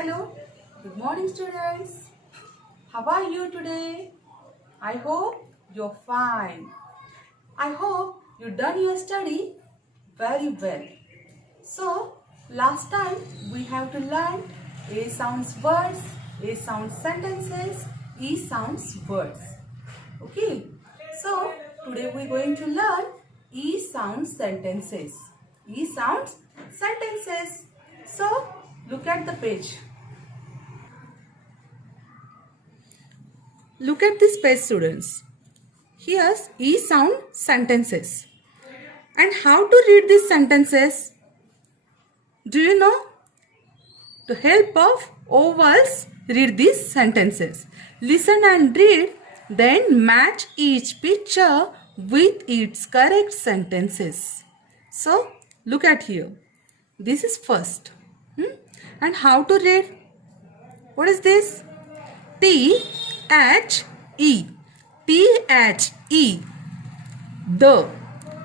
Hello, good morning students. How are you today? I hope you're fine. I hope you done your study very well. So, last time we have to learn A sounds words, A sounds sentences, E sounds words. Okay, so today we're going to learn E sounds sentences. E sounds sentences. So, look at the page. Look at this page, students. Here's E sound sentences. And how to read these sentences? Do you know? To help of vowels, read these sentences. Listen and read, then match each picture with its correct sentences. So, look at here. This is first. And how to read? What is this? T-H-E. T-H-E. The.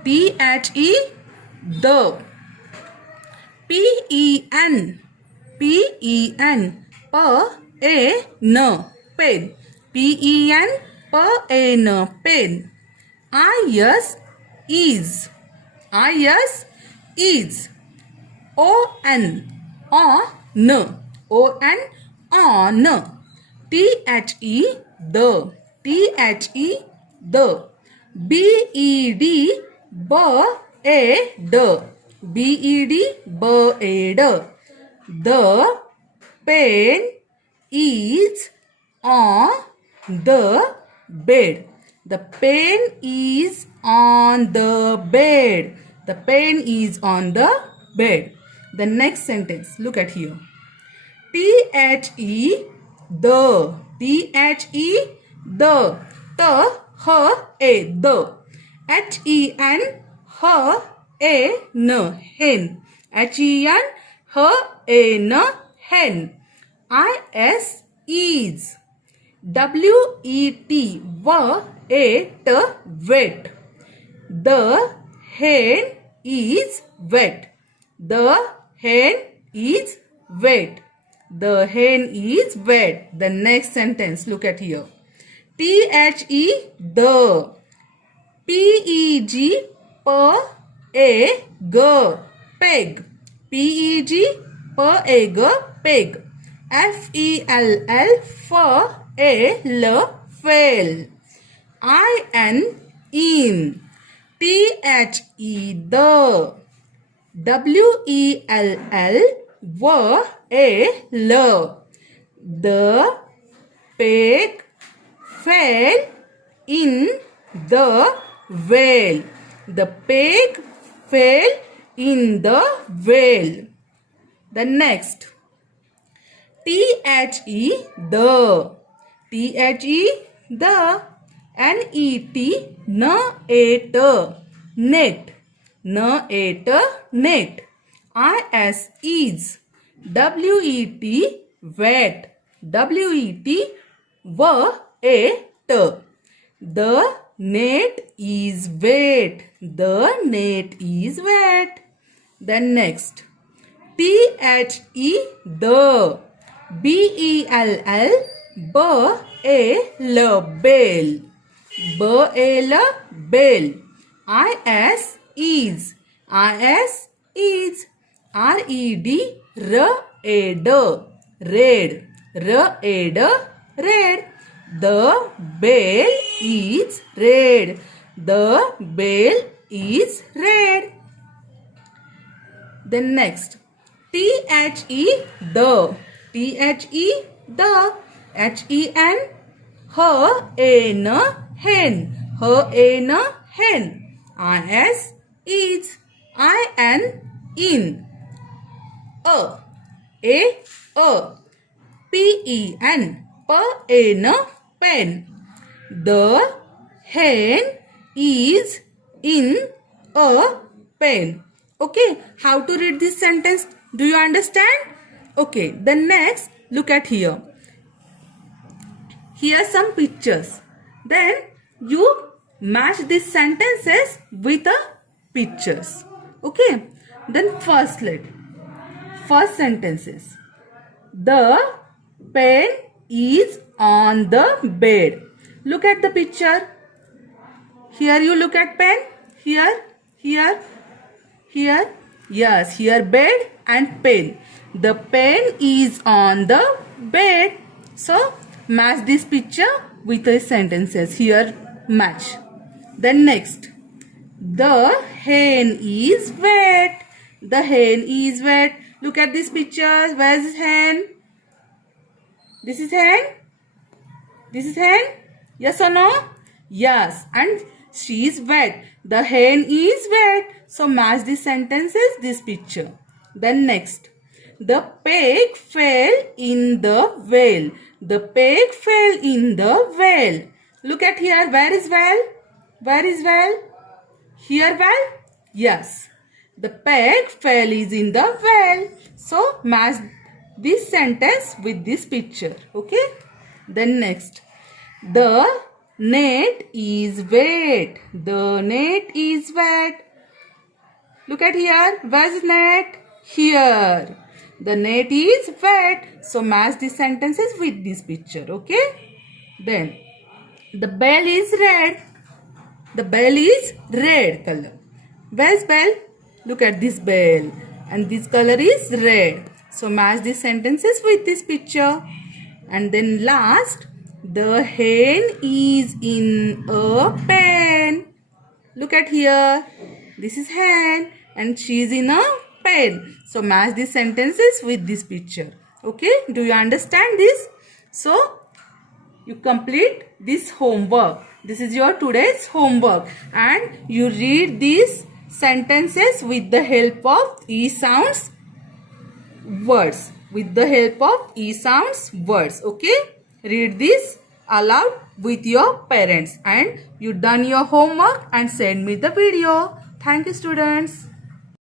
T-H-E. The. P-E-N. P-E-N. P-A-N. Pen. P-E-N. P-A-N. Pen. I-S. Is. I-S. Is. O-N. On. O-N. On. T-H-E. The. T-H-E. The. B-E-D. B-E-D. B-E-D. B-E-D. The pen is on the bed. The pen is on the bed. The pen is on the bed. The next sentence, look at here. T-H-E. The. T-H-E. The. T-H-E. The. H-E-N. H-E-N. Hen. H-E-N. H-E-N. Hen. I-S. Is. W-E-T. Wet. Wet. The hen is wet. The hen is wet. The hen is wet. The next sentence, look at here. T-H-E. The. P-E-G. P-A-G. Peg. P-E-G. P-A-G. Peg. F-E-L-L. F-A-L. Fail. I-N. In. T-H-E. The. W-E-L-L. W-A-L. The pig fell in the well. The pig fell in the well. The next. T-H-E. The. T-H-E. The. N-E-T. N-A-T. Net. N-A-T. Net. I-S. Is. W-E-T. Wet. W-E-T. W-A-T. The net is wet. The net is wet. The next. T-H-E. The. B-E-L-L. B-A-L. Bell. B-A-L. Bell. I-S. Is. I-S. Is. R-E-D. R-A-D. Red. R-A-D. Red. The bell is red. The bell is red. Then next. T-H-E. The. T-H-E. The. H-E-N. H-A-N. Hen. H-A-N. Hen. I-S. Is. I-N. In. A. P-E-N. P-A-N. Pen. The hen is in a pen. Okay, how to read this sentence? Do you understand? Okay, the next, look at here. Here are some pictures. Then you match these sentences with the pictures. Okay, then first sentences. The pen is on the bed. Look at the picture. Here you look at pen. Here. Yes, here bed and pen. The pen is on the bed. So match this picture with the sentences. Here match. Then next. The hen is wet. The hen is wet. Look at this picture. Where is hen? This is hen. This is hen. Yes or no? Yes. And she is wet. The hen is wet. So match the sentences this picture. Then next. The pig fell in the well. The pig fell in the well. Look at here. Where is well? Where is well? Here well? Yes. The pig fell is in the well. So match this sentence with this picture. Okay. Then next. The net is wet. The net is wet. Look at here. Where is net? Here. The net is wet. So match the sentences with this picture. Okay. Then the bell is red. The bell is red color. Where's bell? Look at this bell. And this color is red. So match the sentences with this picture. And then last, the hen is in a pen. Look at here. This is hen and she is in a pen. So match the sentences with this picture. Okay? Do you understand this? So you complete this homework. This is your today's homework. And you read these sentences with the help of E-sounds words. With the help of E-sounds words. Okay? Read this aloud with your parents. And you done your homework and send me the video. Thank you, students.